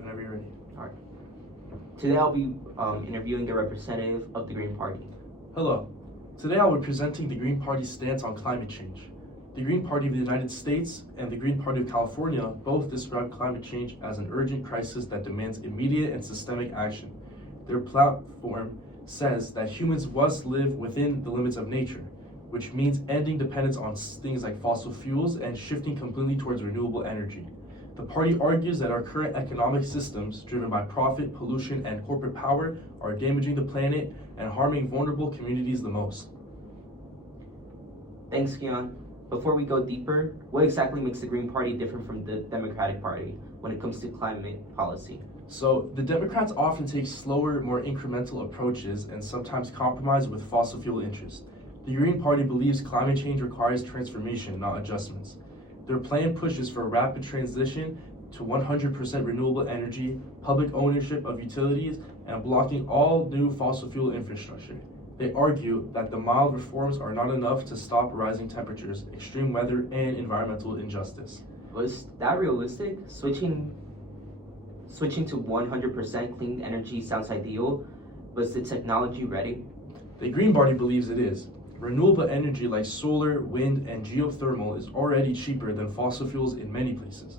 whenever you're ready. All right. Today I'll be interviewing a representative of the Green Party. Hello. Today I'll be presenting the Green Party's stance on climate change. The Green Party of the United States and the Green Party of California both describe climate change as an urgent crisis that demands immediate and systemic action. Their platform says that humans must live within the limits of nature, which means ending dependence on things like fossil fuels and shifting completely towards renewable energy. The party argues that our current economic systems, driven by profit, pollution, and corporate power, are damaging the planet and harming vulnerable communities the most. Thanks, Keon. Before we go deeper, what exactly makes the Green Party different from the Democratic Party when it comes to climate policy? So, the Democrats often take slower, more incremental approaches and sometimes compromise with fossil fuel interests. The Green Party believes climate change requires transformation, not adjustments. Their plan pushes for a rapid transition to 100% renewable energy, public ownership of utilities, and blocking all new fossil fuel infrastructure. They argue that the mild reforms are not enough to stop rising temperatures, extreme weather, and environmental injustice. Was that realistic? Switching to 100% clean energy sounds ideal. Was the technology ready? The Green Party believes it is. Renewable energy like solar, wind, and geothermal is already cheaper than fossil fuels in many places.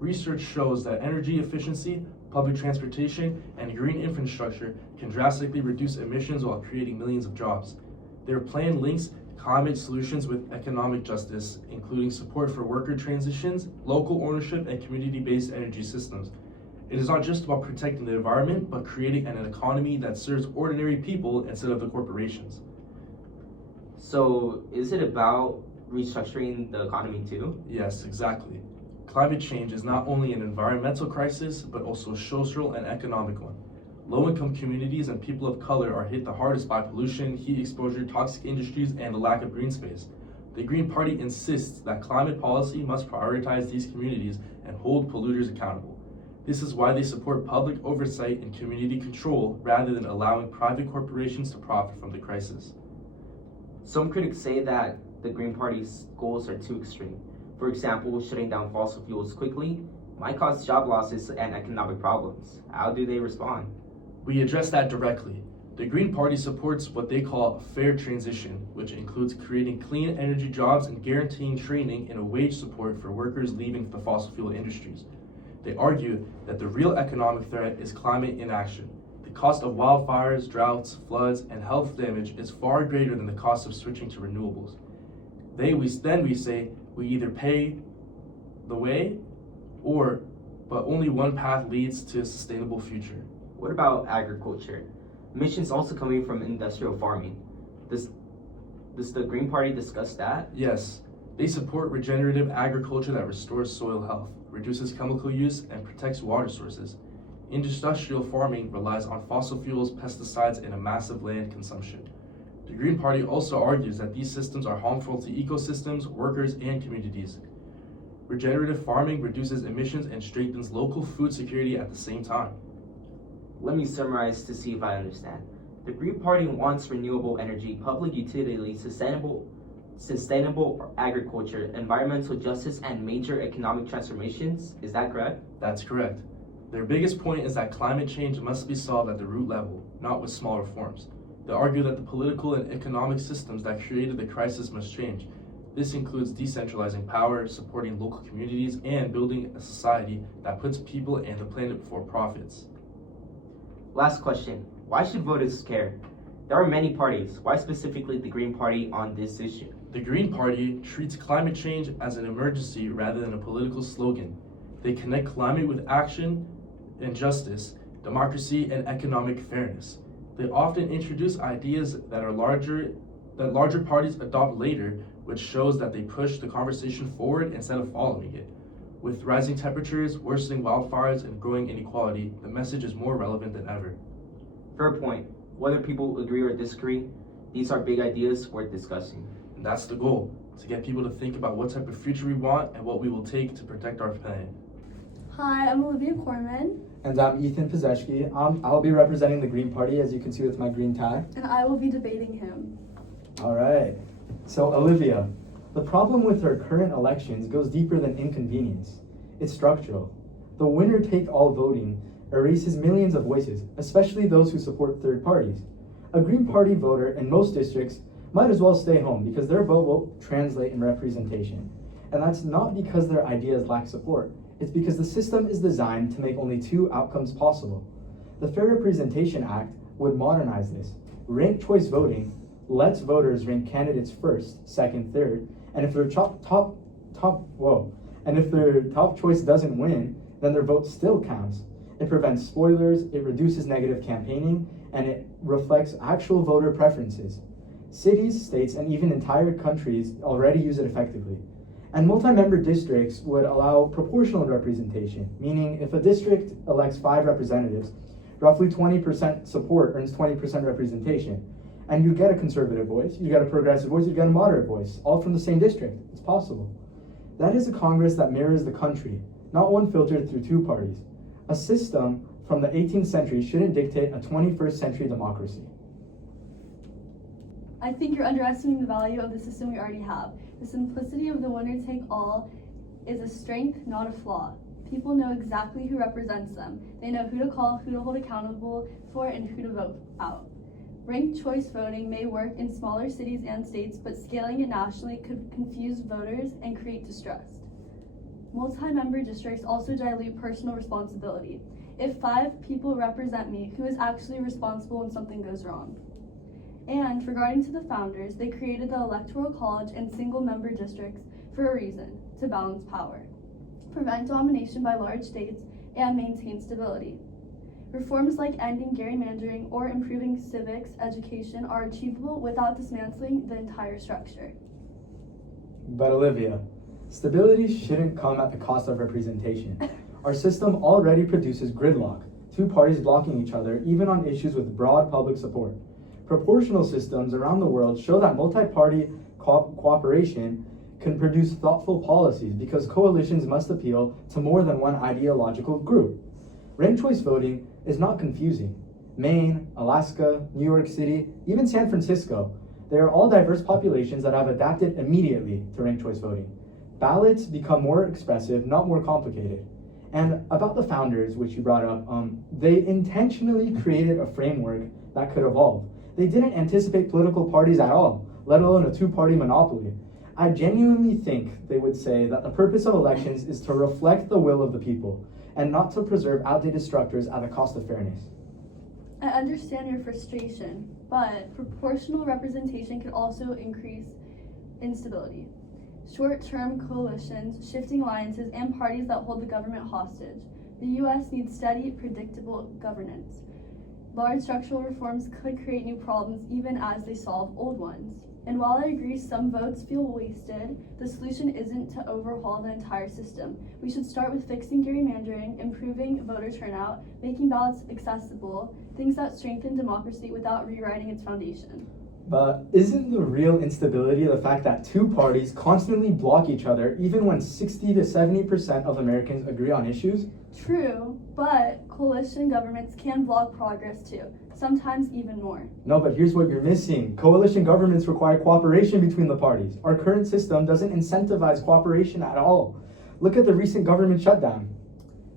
Research shows that energy efficiency, public transportation, and green infrastructure can drastically reduce emissions while creating millions of jobs. Their plan links climate solutions with economic justice, including support for worker transitions, local ownership, and community-based energy systems. It is not just about protecting the environment, but creating an economy that serves ordinary people instead of the corporations. So, is it about restructuring the economy too? Yes, exactly. Climate change is not only an environmental crisis, but also a social and economic one. Low-income communities and people of color are hit the hardest by pollution, heat exposure, toxic industries, and the lack of green space. The Green Party insists that climate policy must prioritize these communities and hold polluters accountable. This is why they support public oversight and community control rather than allowing private corporations to profit from the crisis. Some critics say that the Green Party's goals are too extreme. For example, shutting down fossil fuels quickly might cause job losses and economic problems. How do they respond? We address that directly. The Green Party supports what they call a fair transition, which includes creating clean energy jobs and guaranteeing training and a wage support for workers leaving the fossil fuel industries. They argue that the real economic threat is climate inaction. The cost of wildfires, droughts, floods, and health damage is far greater than the cost of switching to renewables. We say we either pay the way but only one path leads to a sustainable future. What about agriculture? Emissions also coming from industrial farming. Does the Green Party discuss that? Yes, they support regenerative agriculture that restores soil health, reduces chemical use, and protects water sources. Industrial farming relies on fossil fuels, pesticides, and a massive land consumption. The Green Party also argues that these systems are harmful to ecosystems, workers, and communities. Regenerative farming reduces emissions and strengthens local food security at the same time. Let me summarize to see if I understand. The Green Party wants renewable energy, public utility, sustainable agriculture, environmental justice, and major economic transformations. Is that correct? That's correct. Their biggest point is that climate change must be solved at the root level, not with small reforms. They argue that the political and economic systems that created the crisis must change. This includes decentralizing power, supporting local communities, and building a society that puts people and the planet before profits. Last question. Why should voters care? There are many parties. Why specifically the Green Party on this issue? The Green Party treats climate change as an emergency rather than a political slogan. They connect climate with action and justice, democracy, and economic fairness. They often introduce ideas that larger parties adopt later, which shows that they push the conversation forward instead of following it. With rising temperatures, worsening wildfires, and growing inequality, the message is more relevant than ever. Fair point. Whether people agree or disagree, these are big ideas worth discussing. And that's the goal, to get people to think about what type of future we want and what we will take to protect our planet. Hi, I'm Olivia Corman. And I'm Ethan Pazeshki. I'll be representing the Green Party, as you can see with my green tie. And I will be debating him. All right. So, Olivia, the problem with our current elections goes deeper than inconvenience. It's structural. The winner-take-all voting erases millions of voices, especially those who support third parties. A Green Party voter in most districts might as well stay home because their vote won't translate in representation. And that's not because their ideas lack support. It's because the system is designed to make only two outcomes possible. The Fair Representation Act would modernize this. Ranked choice voting lets voters rank candidates first, second, third, and if their top choice doesn't win, then their vote still counts. It prevents spoilers, it reduces negative campaigning, and it reflects actual voter preferences. Cities, states, and even entire countries already use it effectively. And multi-member districts would allow proportional representation, meaning if a district elects 5 representatives, roughly 20% support earns 20% representation. And you get a conservative voice, you get a progressive voice, you get a moderate voice, all from the same district. It's possible. That is a Congress that mirrors the country, not one filtered through two parties. A system from the 18th century shouldn't dictate a 21st century democracy. I think you're underestimating the value of the system we already have. The simplicity of the winner-take-all is a strength, not a flaw. People know exactly who represents them. They know who to call, who to hold accountable for, and who to vote out. Ranked choice voting may work in smaller cities and states, but scaling it nationally could confuse voters and create distrust. Multi-member districts also dilute personal responsibility. If 5 people represent me, who is actually responsible when something goes wrong? And regarding to the founders, they created the Electoral College and single-member districts for a reason, to balance power, prevent domination by large states, and maintain stability. Reforms like ending gerrymandering or improving civics education are achievable without dismantling the entire structure. But Olivia, stability shouldn't come at the cost of representation. Our system already produces gridlock, two parties blocking each other, even on issues with broad public support. Proportional systems around the world show that multi-party cooperation can produce thoughtful policies because coalitions must appeal to more than one ideological group. Ranked choice voting is not confusing. Maine, Alaska, New York City, even San Francisco, they are all diverse populations that have adapted immediately to ranked choice voting. Ballots become more expressive, not more complicated. And about the founders, which you brought up, they intentionally created a framework that could evolve. They didn't anticipate political parties at all, let alone a two-party monopoly. I genuinely think they would say that the purpose of elections is to reflect the will of the people and not to preserve outdated structures at the cost of fairness. I understand your frustration, but proportional representation could also increase instability. Short-term coalitions, shifting alliances, and parties that hold the government hostage. The U.S. needs steady, predictable governance. Large structural reforms could create new problems even as they solve old ones. And while I agree some votes feel wasted, the solution isn't to overhaul the entire system. We should start with fixing gerrymandering, improving voter turnout, making ballots accessible, things that strengthen democracy without rewriting its foundation. But isn't the real instability the fact that two parties constantly block each other even when 60 to 70% of Americans agree on issues? True, but coalition governments can block progress too, sometimes even more. No, but here's what you're missing. Coalition governments require cooperation between the parties. Our current system doesn't incentivize cooperation at all. Look at the recent government shutdown.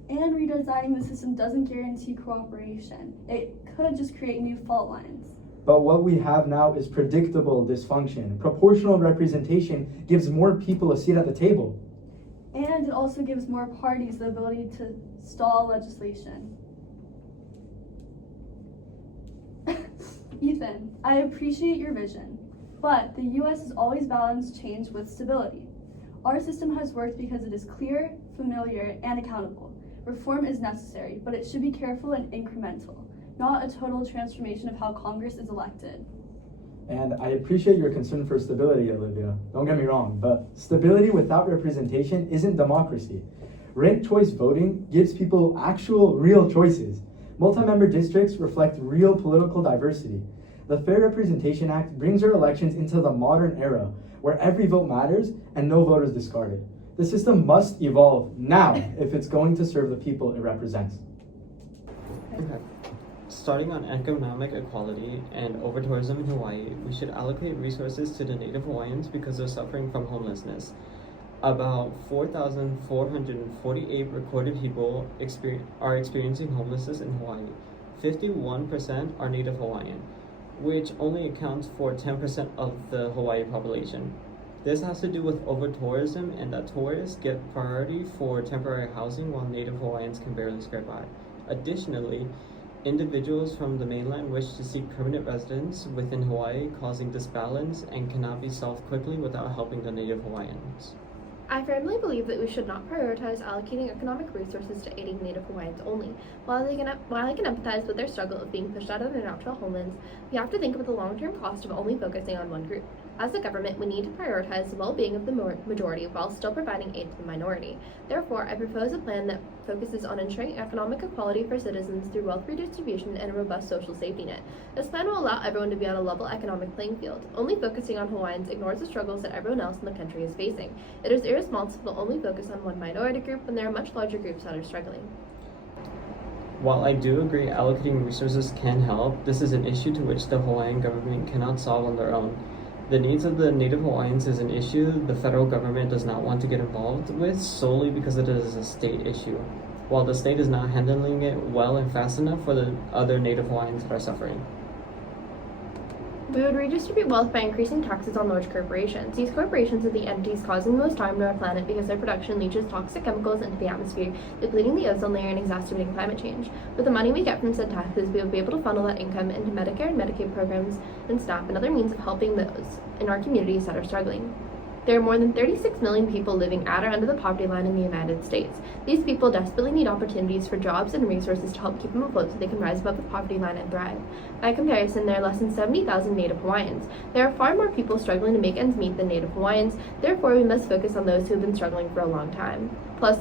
And redesigning the system doesn't guarantee cooperation. It could just create new fault lines. But what we have now is predictable dysfunction. Proportional representation gives more people a seat at the table. And it also gives more parties the ability to stall legislation. Ethan, I appreciate your vision, but the U.S. has always balanced change with stability. Our system has worked because it is clear, familiar, and accountable. Reform is necessary, but it should be careful and incremental, not a total transformation of how Congress is elected. And I appreciate your concern for stability, Olivia. Don't get me wrong, but stability without representation isn't democracy. Ranked choice voting gives people actual, real choices. Multi-member districts reflect real political diversity. The Fair Representation Act brings our elections into the modern era, where every vote matters and no vote is discarded. The system must evolve now if it's going to serve the people it represents. Okay. Starting on economic equality and over-tourism in Hawaii, we should allocate resources to the native Hawaiians because they're suffering from homelessness. About 4,448 recorded people are experiencing homelessness in Hawaii. 51% are Native Hawaiian, which only accounts for 10% of the Hawaii population. This has to do with over-tourism and that tourists get priority for temporary housing while Native Hawaiians can barely scrape by. Additionally, individuals from the mainland wish to seek permanent residence within Hawaii, causing disbalance and cannot be solved quickly without helping the Native Hawaiians. I firmly believe that we should not prioritize allocating economic resources to aiding Native Hawaiians only. While I can empathize with their struggle of being pushed out of their natural homelands, we have to think about the long-term cost of only focusing on one group. As a government, we need to prioritize the well-being of the majority while still providing aid to the minority. Therefore, I propose a plan that focuses on ensuring economic equality for citizens through wealth redistribution and a robust social safety net. This plan will allow everyone to be on a level economic playing field. Only focusing on Hawaiians ignores the struggles that everyone else in the country is facing. It is irresponsible to only focus on one minority group when there are much larger groups that are struggling. While I do agree allocating resources can help, this is an issue to which the Hawaiian government cannot solve on their own. The needs of the Native Hawaiians is an issue the federal government does not want to get involved with solely because it is a state issue, while the state is not handling it well and fast enough for the other Native Hawaiians that are suffering. We would redistribute wealth by increasing taxes on large corporations. These corporations are the entities causing the most harm to our planet because their production leaches toxic chemicals into the atmosphere, depleting the ozone layer and exacerbating climate change. With the money we get from said taxes, we will be able to funnel that income into Medicare and Medicaid programs and SNAP and other means of helping those in our communities that are struggling. There are more than 36 million people living at or under the poverty line in the United States. These people desperately need opportunities for jobs and resources to help keep them afloat so they can rise above the poverty line and thrive. By comparison, there are less than 70,000 Native Hawaiians. There are far more people struggling to make ends meet than Native Hawaiians, therefore we must focus on those who have been struggling for a long time. Plus,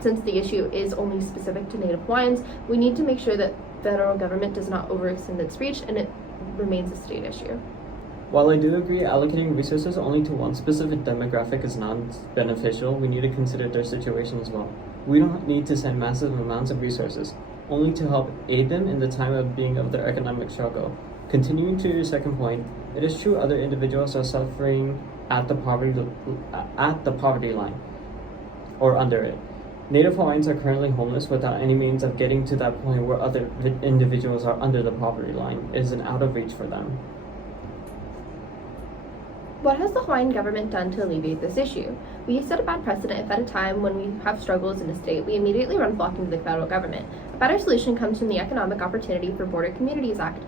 since the issue is only specific to Native Hawaiians, we need to make sure that the federal government does not overextend its reach and it remains a state issue. While I do agree allocating resources only to one specific demographic is not beneficial, we need to consider their situation as well. We don't need to send massive amounts of resources, only to help aid them in the time of being of their economic struggle. Continuing to your second point, it is true other individuals are suffering at the poverty line or under it. Native Hawaiians are currently homeless without any means of getting to that point where other individuals are under the poverty line. It is an out of reach for them. What has the Hawaiian government done to alleviate this issue? We set a bad precedent if at a time when we have struggles in a state, we immediately run flocking to the federal government. A better solution comes from the Economic Opportunity for Border Communities Act,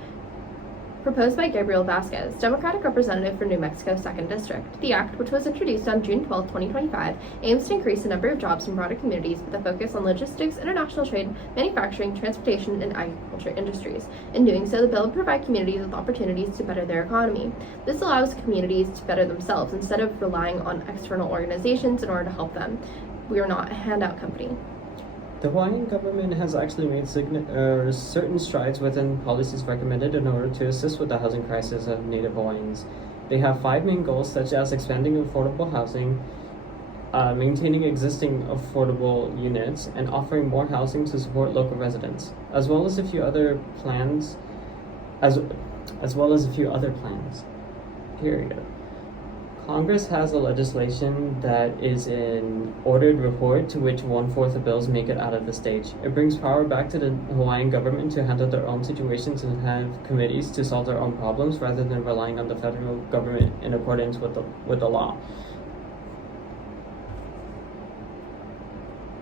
proposed by Gabriel Vasquez, Democratic representative for New Mexico's 2nd District. The act, which was introduced on June 12, 2025, aims to increase the number of jobs in broader communities with a focus on logistics, international trade, manufacturing, transportation, and agriculture industries. In doing so, the bill will provide communities with opportunities to better their economy. This allows communities to better themselves instead of relying on external organizations in order to help them. We are not a handout company. The Hawaiian government has actually made certain strides within policies recommended in order to assist with the housing crisis of Native Hawaiians. They have 5 main goals, such as expanding affordable housing, maintaining existing affordable units, and offering more housing to support local residents, as well as a few other plans. Period. Congress has a legislation that is an ordered report to which 1/4 of bills make it out of the stage. It brings power back to the Hawaiian government to handle their own situations and have committees to solve their own problems rather than relying on the federal government in accordance with the law.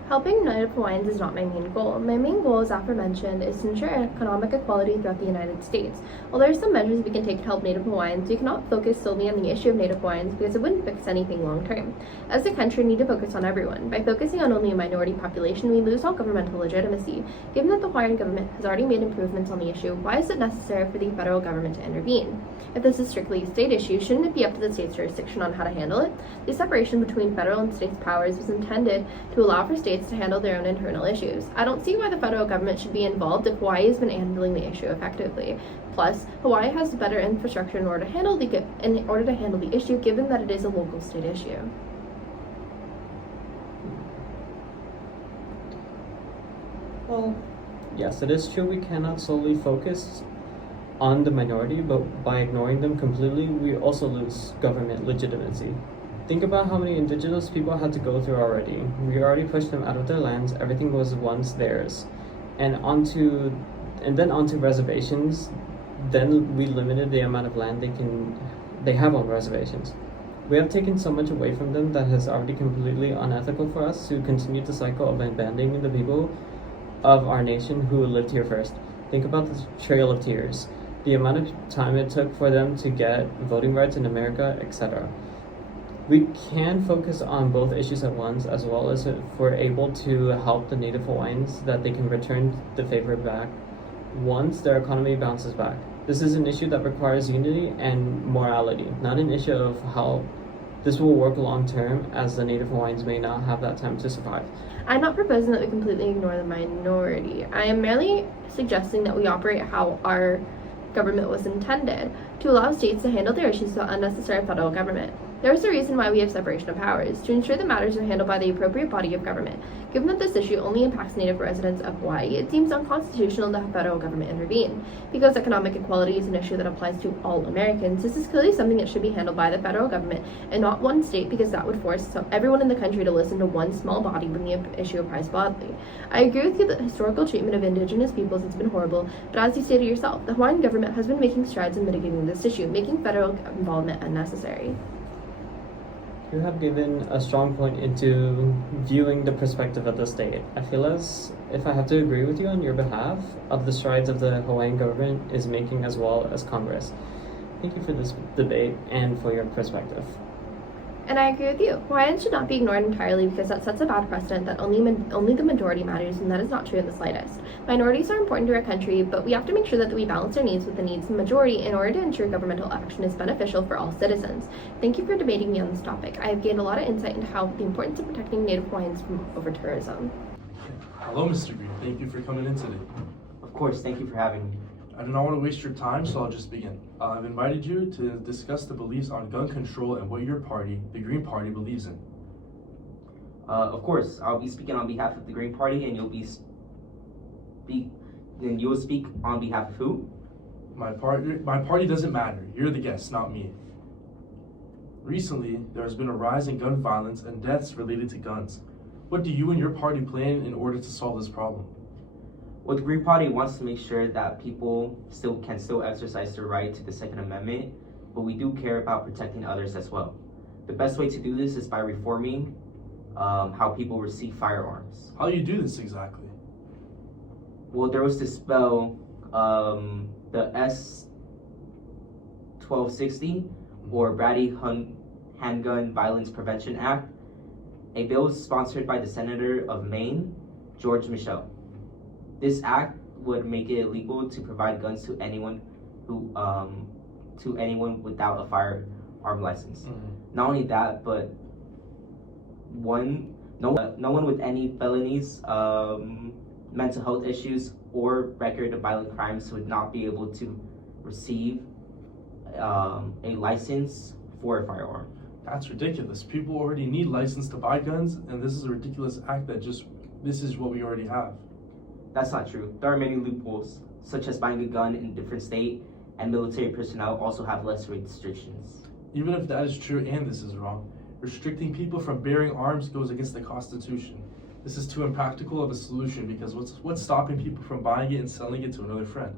Helping Native Hawaiians is not my main goal. My main goal, as aforementioned, is to ensure economic equality throughout the United States. While there are some measures we can take to help Native Hawaiians, we cannot focus solely on the issue of Native Hawaiians because it wouldn't fix anything long term. As a country, we need to focus on everyone. By focusing on only a minority population, we lose all governmental legitimacy. Given that the Hawaiian government has already made improvements on the issue, why is it necessary for the federal government to intervene? If this is strictly a state issue, shouldn't it be up to the state's jurisdiction on how to handle it? The separation between federal and state's powers was intended to allow for states to handle their own internal issues. I don't see why the federal government should be involved if Hawaii has been handling the issue effectively. Plus, Hawaii has better infrastructure in order to handle the issue, given that it is a local state issue. Well, yes, it is true we cannot solely focus on the minority, but by ignoring them completely, we also lose government legitimacy. Think about how many indigenous people had to go through already. We already pushed them out of their lands. Everything was once theirs, and then onto reservations. Then we limited the amount of land they have on reservations. We have taken so much away from them that has already completely unethical for us to continue the cycle of abandoning the people of our nation who lived here first. Think about the Trail of Tears, the amount of time it took for them to get voting rights in America, etc. We can focus on both issues at once, as well as if we're able to help the Native Hawaiians that they can return the favor back once their economy bounces back. This is an issue that requires unity and morality, not an issue of how this will work long term, as the Native Hawaiians may not have that time to survive. I'm not proposing that we completely ignore the minority. I am merely suggesting that we operate how our government was intended, to allow states to handle their issues without unnecessary federal government. There is a reason why we have separation of powers, to ensure that matters are handled by the appropriate body of government. Given that this issue only impacts Native residents of Hawaii, it seems unconstitutional to have federal government intervene. Because economic equality is an issue that applies to all Americans, this is clearly something that should be handled by the federal government and not one state, because that would force everyone in the country to listen to one small body when the issue applies broadly. I agree with you that the historical treatment of indigenous peoples has been horrible, but as you stated yourself, the Hawaiian government has been making strides in mitigating this issue, making federal involvement unnecessary. You have given a strong point into viewing the perspective of the state. I feel as if I have to agree with you on your behalf of the strides of the Hawaiian government is making, as well as Congress. Thank you for this debate and for your perspective. And I agree with you. Hawaiians should not be ignored entirely, because that sets a bad precedent that only the majority matters, and that is not true in the slightest. Minorities are important to our country, but we have to make sure that we balance their needs with the needs of the majority in order to ensure governmental action is beneficial for all citizens. Thank you for debating me on this topic. I have gained a lot of insight into how the importance of protecting Native Hawaiians from over-tourism. Hello, Mr. Green. Thank you for coming in today. Of course, thank you for having me. I do not want to waste your time, so I'll just begin. I've invited you to discuss the beliefs on gun control and what your party, the Green Party, believes in. Of course, I'll be speaking on behalf of the Green Party, and you'll speak on behalf of who? My party doesn't matter. You're the guest, not me. Recently, there has been a rise in gun violence and deaths related to guns. What do you and your party plan in order to solve this problem? Well, the Green Party wants to make sure that people can still exercise their right to the Second Amendment, but we do care about protecting others as well. The best way to do this is by reforming how people receive firearms. How do you do this exactly? Well, there was this bill, the S-1260, or Brady Handgun Violence Prevention Act, a bill sponsored by the Senator of Maine, George Michel. This act would make it illegal to provide guns to anyone without a firearm license. Mm-hmm. Not only that, but no one with any felonies, mental health issues, or record of violent crimes would not be able to receive a license for a firearm. That's ridiculous. People already need license to buy guns, and this is a ridiculous act this is what we already have. That's not true. There are many loopholes, such as buying a gun in a different state, and military personnel also have less restrictions. Even if that is true and this is wrong, restricting people from bearing arms goes against the Constitution. This is too impractical of a solution, because what's stopping people from buying it and selling it to another friend?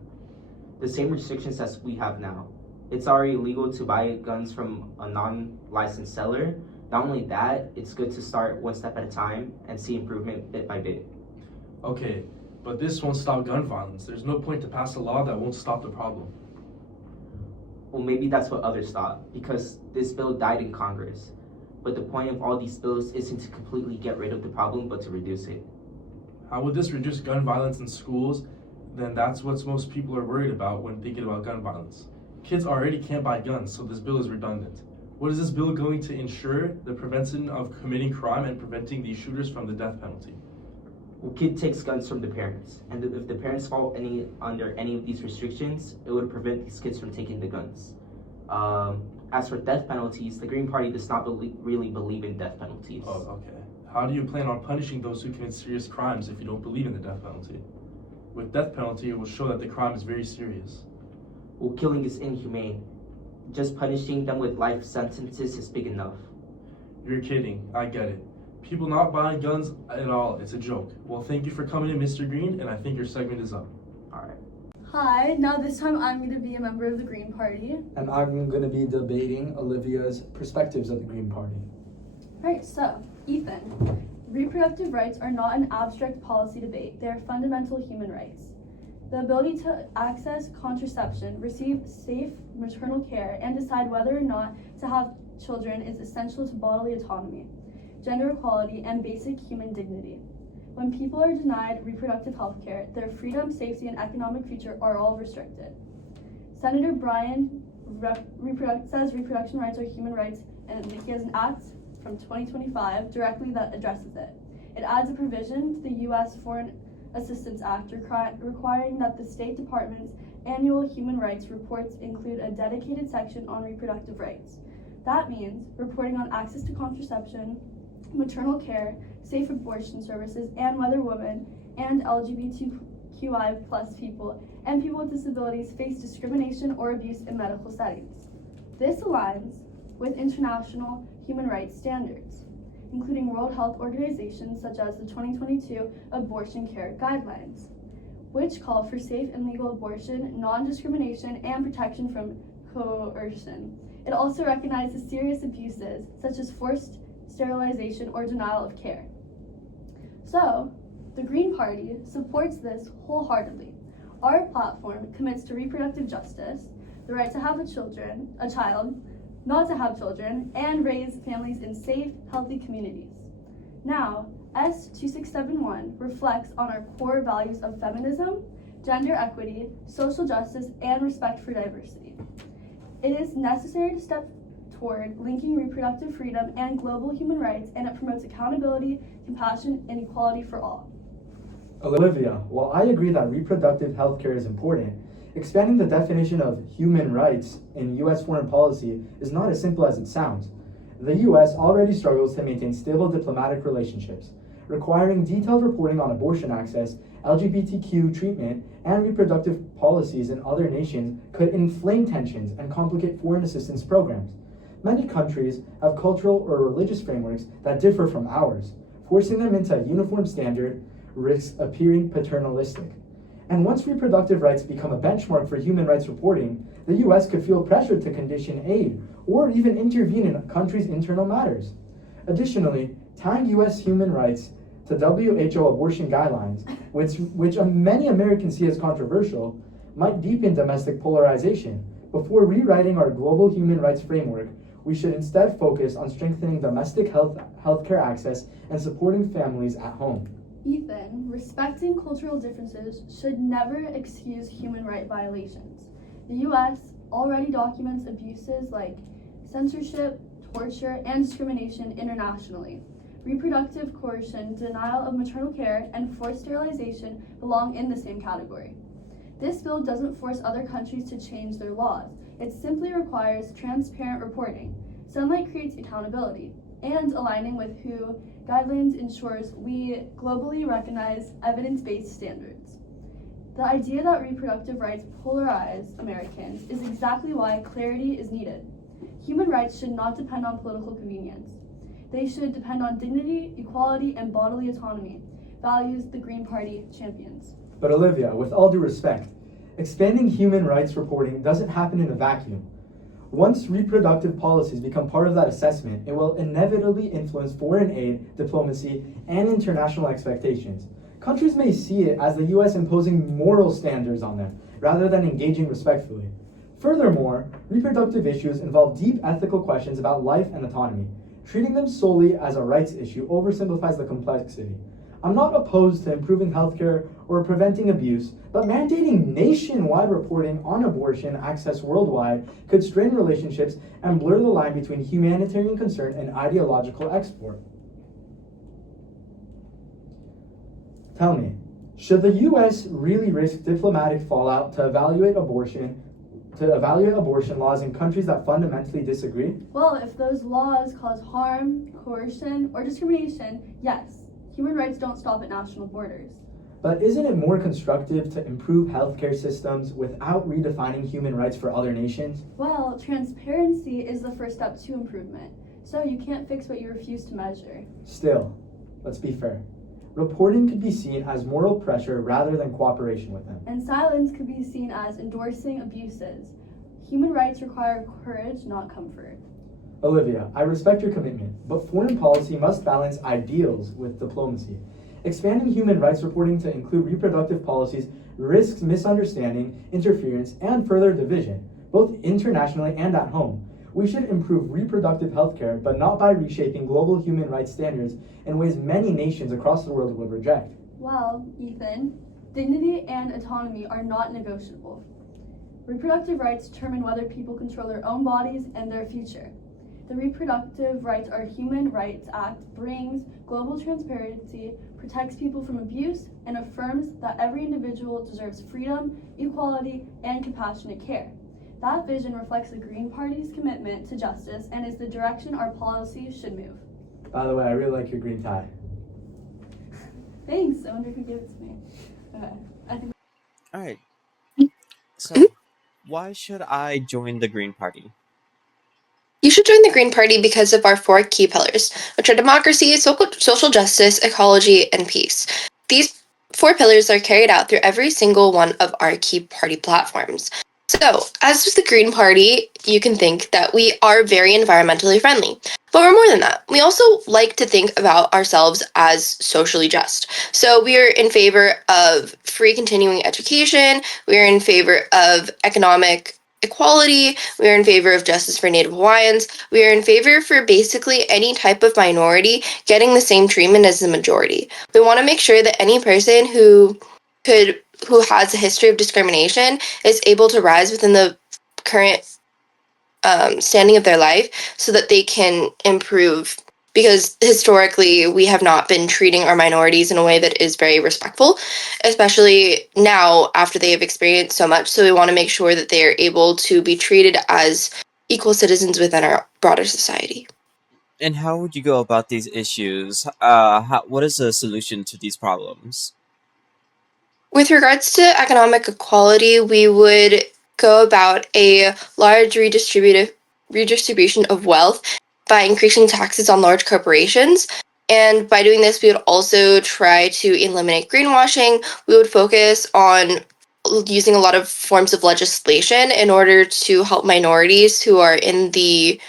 The same restrictions as we have now. It's already illegal to buy guns from a non-licensed seller. Not only that, it's good to start one step at a time and see improvement bit by bit. Okay, but this won't stop gun violence. There's no point to pass a law that won't stop the problem. Well, maybe that's what others thought, because this bill died in Congress. But the point of all these bills isn't to completely get rid of the problem, but to reduce it. How would this reduce gun violence in schools? Then that's what most people are worried about when thinking about gun violence. Kids already can't buy guns, so this bill is redundant. What is this bill going to ensure? The prevention of committing crime and preventing these shooters from the death penalty. Well, kid takes guns from the parents, and if the parents fall under any of these restrictions, it would prevent these kids from taking the guns. As for death penalties, the Green Party does not really believe in death penalties. Oh, okay. How do you plan on punishing those who commit serious crimes if you don't believe in the death penalty? With death penalty, it will show that the crime is very serious. Well, killing is inhumane. Just punishing them with life sentences is big enough. You're kidding. I get it. People not buying guns at all. It's a joke. Well, thank you for coming in, Mr. Green, and I think your segment is up. Alright. Hi, now this time I'm going to be a member of the Green Party. And I'm going to be debating Olivia's perspectives of the Green Party. Alright, so, Ethan. Reproductive rights are not an abstract policy debate, they are fundamental human rights. The ability to access contraception, receive safe maternal care, and decide whether or not to have children is essential to bodily autonomy, gender equality, and basic human dignity. When people are denied reproductive health care, their freedom, safety, and economic future are all restricted. Senator Bryan says reproduction rights are human rights, and he has an act from 2025 directly that addresses it. It adds a provision to the U.S. Foreign Assistance Act requiring that the State Department's annual human rights reports include a dedicated section on reproductive rights. That means reporting on access to contraception, maternal care, safe abortion services, and whether women and LGBTQI plus people and people with disabilities face discrimination or abuse in medical settings. This aligns with international human rights standards, including World Health Organization such as the 2022 Abortion Care Guidelines, which call for safe and legal abortion, non-discrimination, and protection from coercion. It also recognizes serious abuses such as forced sterilization or denial of care. So, the Green Party supports this wholeheartedly. Our platform commits to reproductive justice, the right to have a child, not to have children, and raise families in safe, healthy communities. Now, S2671 reflects on our core values of feminism, gender equity, social justice, and respect for diversity. It is necessary to step toward linking reproductive freedom and global human rights, and it promotes accountability, compassion, and equality for all. Olivia, while I agree that reproductive health care is important, expanding the definition of human rights in U.S. foreign policy is not as simple as it sounds. The U.S. already struggles to maintain stable diplomatic relationships, requiring detailed reporting on abortion access, LGBTQ treatment, and reproductive policies in other nations could inflame tensions and complicate foreign assistance programs. Many countries have cultural or religious frameworks that differ from ours, forcing them into a uniform standard risks appearing paternalistic. And once reproductive rights become a benchmark for human rights reporting, the US could feel pressured to condition aid or even intervene in a country's internal matters. Additionally, tying US human rights to WHO abortion guidelines, which many Americans see as controversial, might deepen domestic polarization. Before rewriting our global human rights framework, we should instead focus on strengthening domestic healthcare access and supporting families at home. Ethan, respecting cultural differences should never excuse human rights violations. The U.S. already documents abuses like censorship, torture, and discrimination internationally. Reproductive coercion, denial of maternal care, and forced sterilization belong in the same category. This bill doesn't force other countries to change their laws. It simply requires transparent reporting. Sunlight creates accountability, and aligning with WHO guidelines ensures we globally recognize evidence-based standards. The idea that reproductive rights polarize Americans is exactly why clarity is needed. Human rights should not depend on political convenience. They should depend on dignity, equality, and bodily autonomy, values the Green Party champions. But Olivia, with all due respect, expanding human rights reporting doesn't happen in a vacuum. Once reproductive policies become part of that assessment, it will inevitably influence foreign aid, diplomacy, and international expectations. Countries may see it as the US imposing moral standards on them, rather than engaging respectfully. Furthermore, reproductive issues involve deep ethical questions about life and autonomy. Treating them solely as a rights issue oversimplifies the complexity. I'm not opposed to improving healthcare or preventing abuse, but mandating nationwide reporting on abortion access worldwide could strain relationships and blur the line between humanitarian concern and ideological export. Tell me, should the US really risk diplomatic fallout to evaluate abortion laws in countries that fundamentally disagree? Well, if those laws cause harm, coercion, or discrimination, yes. Human rights don't stop at national borders. But isn't it more constructive to improve healthcare systems without redefining human rights for other nations? Well, transparency is the first step to improvement. So you can't fix what you refuse to measure. Still, let's be fair. Reporting could be seen as moral pressure rather than cooperation with them. And silence could be seen as endorsing abuses. Human rights require courage, not comfort. Olivia, I respect your commitment, but foreign policy must balance ideals with diplomacy. Expanding human rights reporting to include reproductive policies risks misunderstanding, interference, and further division, both internationally and at home. We should improve reproductive health care, but not by reshaping global human rights standards in ways many nations across the world would reject. Well, Ethan, dignity and autonomy are not negotiable. Reproductive rights determine whether people control their own bodies and their future. The Reproductive Rights Are Human Rights Act brings global transparency, protects people from abuse, and affirms that every individual deserves freedom, equality, and compassionate care. That vision reflects the Green Party's commitment to justice and is the direction our policies should move. By the way, I really like your green tie. Thanks. I wonder who gave it to me. Okay. I think All right. So, why should I join the Green Party? You should join the Green Party because of our 4 key pillars, which are democracy, social justice, ecology, and peace. These 4 pillars are carried out through every single one of our key party platforms. So, as with the Green Party, you can think that we are very environmentally friendly. But we're more than that. We also like to think about ourselves as socially just. So we are in favor of free continuing education. We are in favor of economic equality. We are in favor of justice for Native Hawaiians. We are in favor for basically any type of minority getting the same treatment as the majority. We want to make sure that any person who has a history of discrimination is able to rise within the current standing of their life so that they can improve, because historically we have not been treating our minorities in a way that is very respectful, especially now after they have experienced so much. So we want to make sure that they are able to be treated as equal citizens within our broader society. And how would you go about these issues? What is the solution to these problems? With regards to economic equality, we would go about a large redistribution of wealth by increasing taxes on large corporations. And by doing this, we would also try to eliminate greenwashing. We would focus on using a lot of forms of legislation in order to help minorities who are in the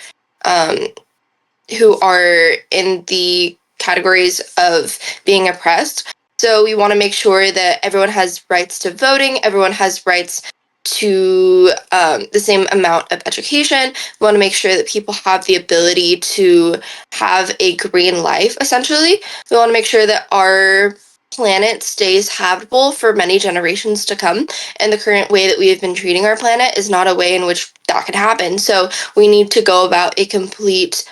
categories of being oppressed. So we want to make sure that everyone has rights to voting, everyone has rights to the same amount of education. We want to make sure that people have the ability to have a green life, essentially. We want to make sure that our planet stays habitable for many generations to come. And the current way that we have been treating our planet is not a way in which that could happen. So we need to go about a complete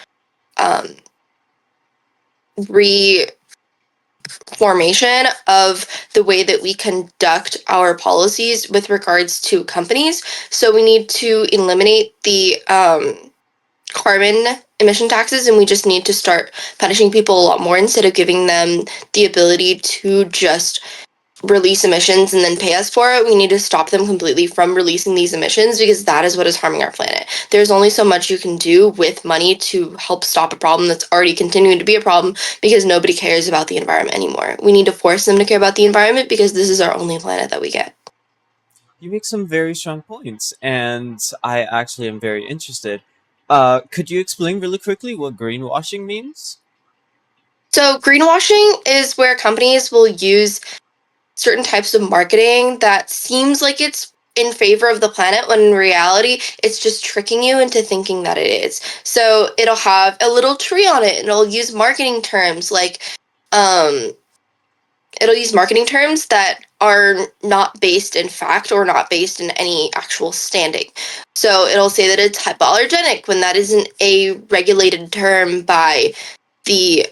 reformation of the way that we conduct our policies with regards to companies. So we need to eliminate the carbon emission taxes, and we just need to start punishing people a lot more instead of giving them the ability to just release emissions and then pay us for it. We need to stop them completely from releasing these emissions, because that is what is harming our planet. There's only so much you can do with money to help stop a problem that's already continuing to be a problem, because nobody cares about the environment anymore. We need to force them to care about the environment, because this is our only planet that we get. You make some very strong points, and I actually am very interested. Could you explain really quickly what greenwashing means? So greenwashing is where companies will use certain types of marketing that seems like it's in favor of the planet, when in reality it's just tricking you into thinking that it is. So it'll have a little tree on it, and it'll use marketing terms like that are not based in fact or not based in any actual standing. So it'll say that it's hypoallergenic when that isn't a regulated term by the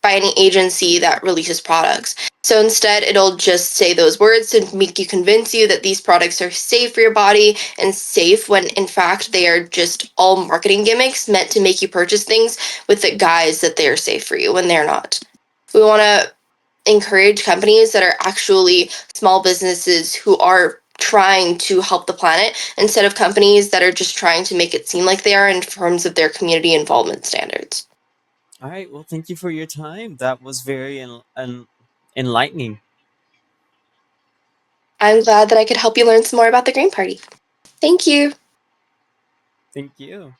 by any agency that releases products. So instead, it'll just say those words to make you convince you that these products are safe for your body and safe, when in fact they are just all marketing gimmicks meant to make you purchase things with the guise that they are safe for you when they're not. We want to encourage companies that are actually small businesses who are trying to help the planet instead of companies that are just trying to make it seem like they are in terms of their community involvement standards. All right. Well, thank you for your time. That was very enlightening. I'm glad that I could help you learn some more about the Green Party. Thank you. Thank you.